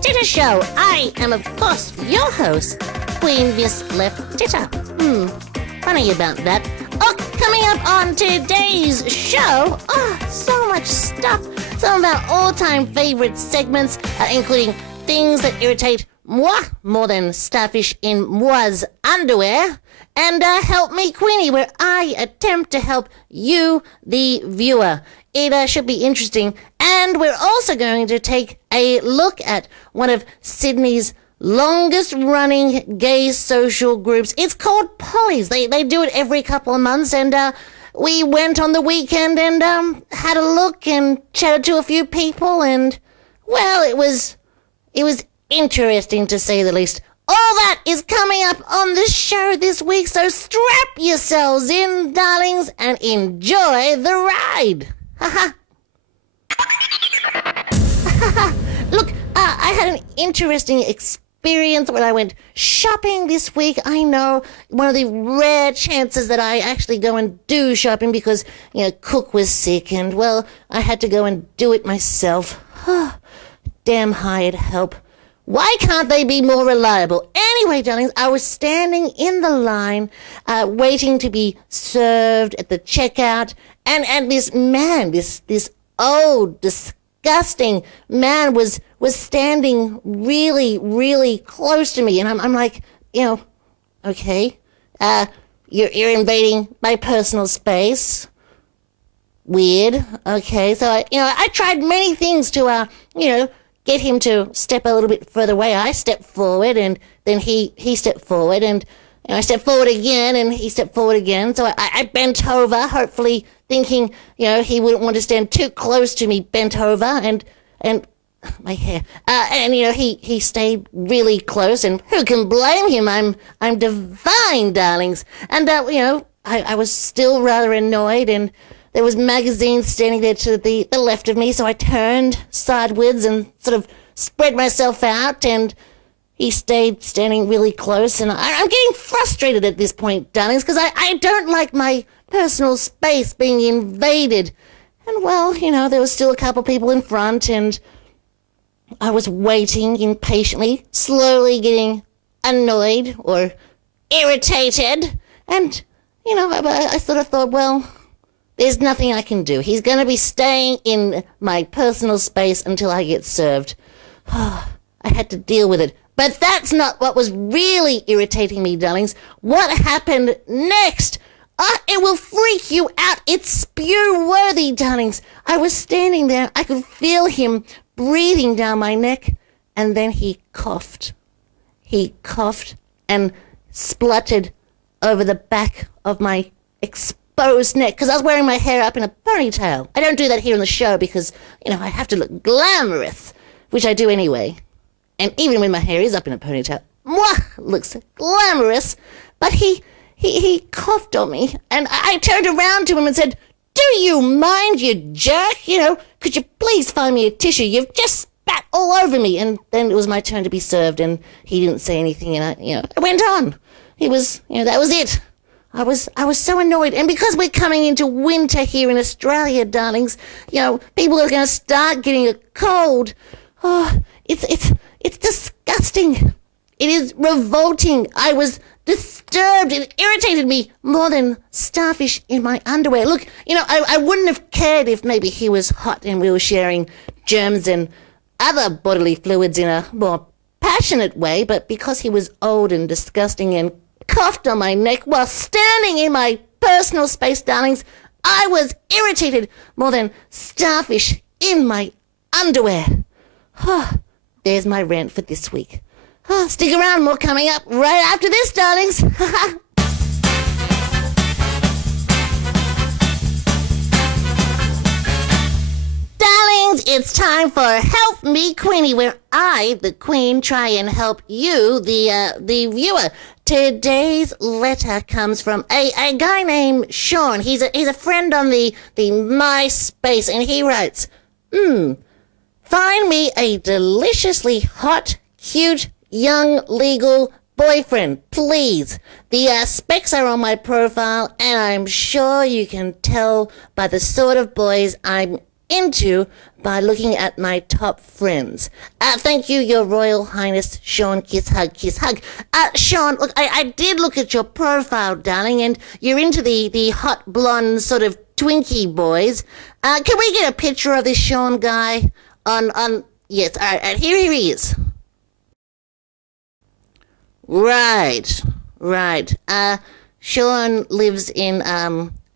Titter Show. I am, of course, your host, Queen Miss Left Titter. Funny about that. Oh, coming up on today's show, so much stuff. Some of our all-time favorite segments, including things that irritate moi more than starfish in moi's underwear, and Help Me Queenie, where I attempt to help you, the viewer. It should be interesting. And we're also going to take a look at one of Sydney's longest-running gay social groups. It's called Pollys. They do it every couple of months, and we went on the weekend and had a look and chatted to a few people, and, well, it was interesting to say the least. All that is coming up on the show this week, so strap yourselves in, darlings, and enjoy the ride. Look, I had an interesting experience when I went shopping this week. I know, one of the rare chances that I actually go and do shopping because, Cook was sick and, well, I had to go and do it myself. Damn hired help. Why can't they be more reliable? Anyway, darlings, I was standing in the line, waiting to be served at the checkout, and this man, this old, disgusting man was standing really, really close to me, and I'm like, okay, you're invading my personal space. Weird. Okay, so I tried many things to get him to step a little bit further away. I stepped forward, and then he stepped forward, and I stepped forward again, and he stepped forward again. So I bent over, hopefully thinking, he wouldn't want to stand too close to me, bent over, and my hair. He stayed really close, and who can blame him? I'm divine, darlings. And, I was still rather annoyed, and there was magazines standing there to the left of me, so I turned sideways and sort of spread myself out, and he stayed standing really close, and I'm getting frustrated at this point, darlings, because I don't like my personal space being invaded. And, well, there was still a couple people in front, and I was waiting impatiently, slowly getting annoyed or irritated, and, I sort of thought, well, there's nothing I can do. He's going to be staying in my personal space until I get served. I had to deal with it. But that's not what was really irritating me, darlings. What happened next? It will freak you out. It's spew-worthy, darlings. I was standing there. I could feel him breathing down my neck. And then he coughed. He coughed and spluttered over the back of my exposed neck, because I was wearing my hair up in a ponytail. I don't do that here on the show because, I have to look glamorous, which I do anyway. And even when my hair is up in a ponytail, looks glamorous. But he coughed on me, and I turned around to him and said, "Do you mind, you jerk? Could you please find me a tissue? You've just spat all over me." And then it was my turn to be served, and he didn't say anything, and I went on. That was it. I was so annoyed. And because we're coming into winter here in Australia, darlings, people are going to start getting a cold. Oh, it's disgusting. It is revolting. I was disturbed. It irritated me more than starfish in my underwear. Look, I wouldn't have cared if maybe he was hot and we were sharing germs and other bodily fluids in a more passionate way, but because he was old and disgusting and coughed on my neck while standing in my personal space, darlings, I was irritated more than starfish in my underwear. There's my rant for this week. Stick around, more coming up right after this, darlings. Darlings, it's time for Help Me Queenie, where I, the Queen, try and help you, the viewer. Today's letter comes from a guy named Sean. He's a friend on the MySpace, and he writes, Find me a deliciously hot cute, young, legal boyfriend, please. The specs are on my profile, and I'm sure you can tell by the sort of boys I'm into by looking at my top friends. Thank you, Your Royal Highness, Sean. Kiss, hug, kiss, hug. Sean, look, I did look at your profile, darling, and you're into the hot blonde sort of Twinkie boys. Can we get a picture of this Sean guy yes, all right, here he is. Right. Sean lives in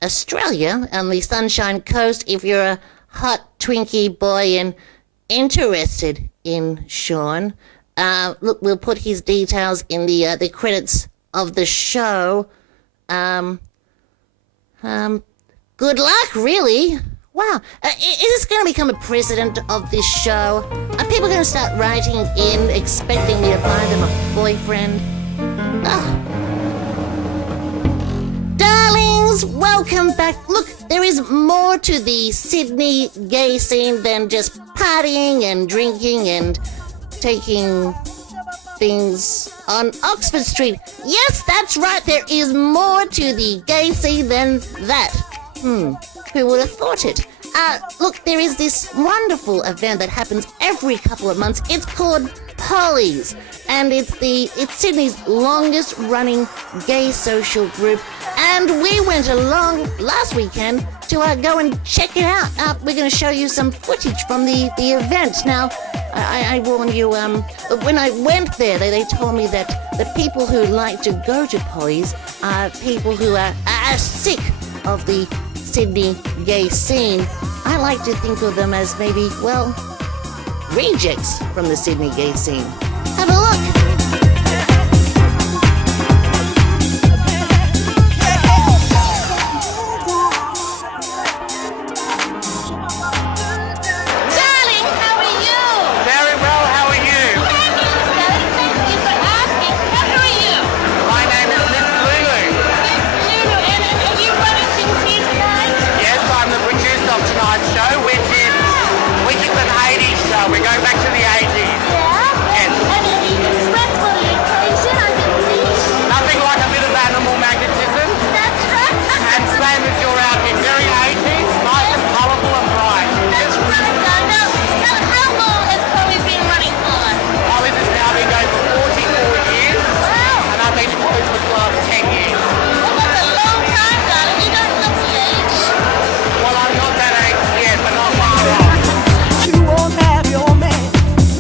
Australia on the Sunshine Coast. If you're a hot Twinkie boy and interested in Sean, look, we'll put his details in the credits of the show. Good luck, really. Wow, is this going to become a precedent of this show? Are people going to start writing in expecting me to buy them a boyfriend? Darlings, welcome back. Look, there is more to the Sydney gay scene than just partying and drinking and taking things on Oxford Street. Yes, that's right, there is more to the gay scene than that. Who would have thought it? Look, there is this wonderful event that happens every couple of months. It's called Pollys, and it's Sydney's longest running gay social group. And we went along last weekend to go and check it out. We're going to show you some footage from the event. Now, I warn you, when I went there, they told me that the people who like to go to Pollys are people who are sick of the Sydney gay scene. I like to think of them as maybe, well, rejects from the Sydney gay scene. Have a look. We're going back to the 80s. Yeah? Yes. And any stressful occasion, I can see. Nothing like a bit of animal magnetism. That's right. And same as your outfit, very 80s, nice and colourful and bright. That's right, now, how long has Chloe been running for? This has now been going for 44 years. Wow. And I've been closed for the last 10 years. Well, that's a long time, darling. You don't look the age. Well, I'm not that age yet, but not far off. You won't have your man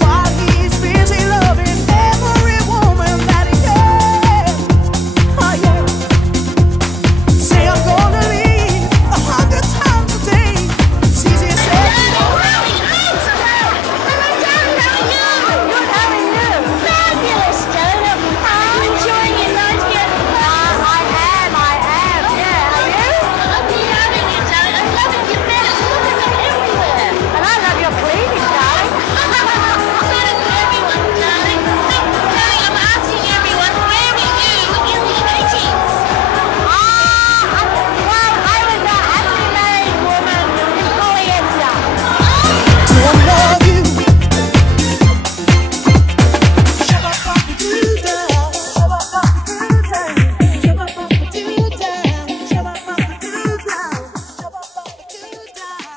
while he's busy loving every woman that he can. Oh yeah. Say I'm gonna leave 100 times a day. It's easy to say. Fabulous, Joan. Enjoying your night here? I am, yeah. Are you? I'm loving it, darling. I'm loving your best. Look at them everywhere. And I love your cleavage, darling. So does everyone, darling. Darling, I'm asking everyone, where were you in the 80s? Well, I was a happily married woman in polyester. Do I love you?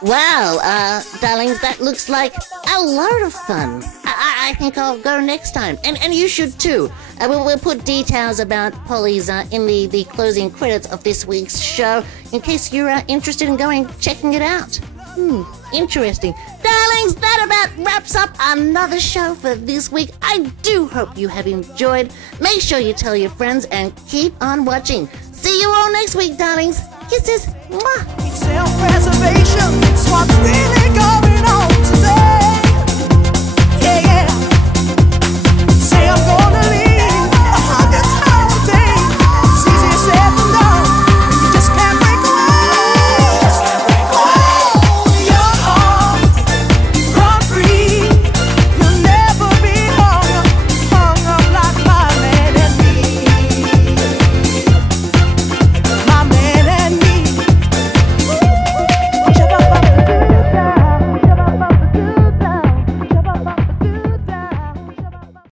Wow, darlings, that looks like a load of fun. I think I'll go next time. And you should too. We'll put details about Pollys in the closing credits of this week's show in case you're interested in checking it out. Interesting. Darlings, that about wraps up another show for this week. I do hope you have enjoyed. Make sure you tell your friends and keep on watching. See you all next week, darlings. Kisses. Mwah. Self-preservation, it's what's really going on.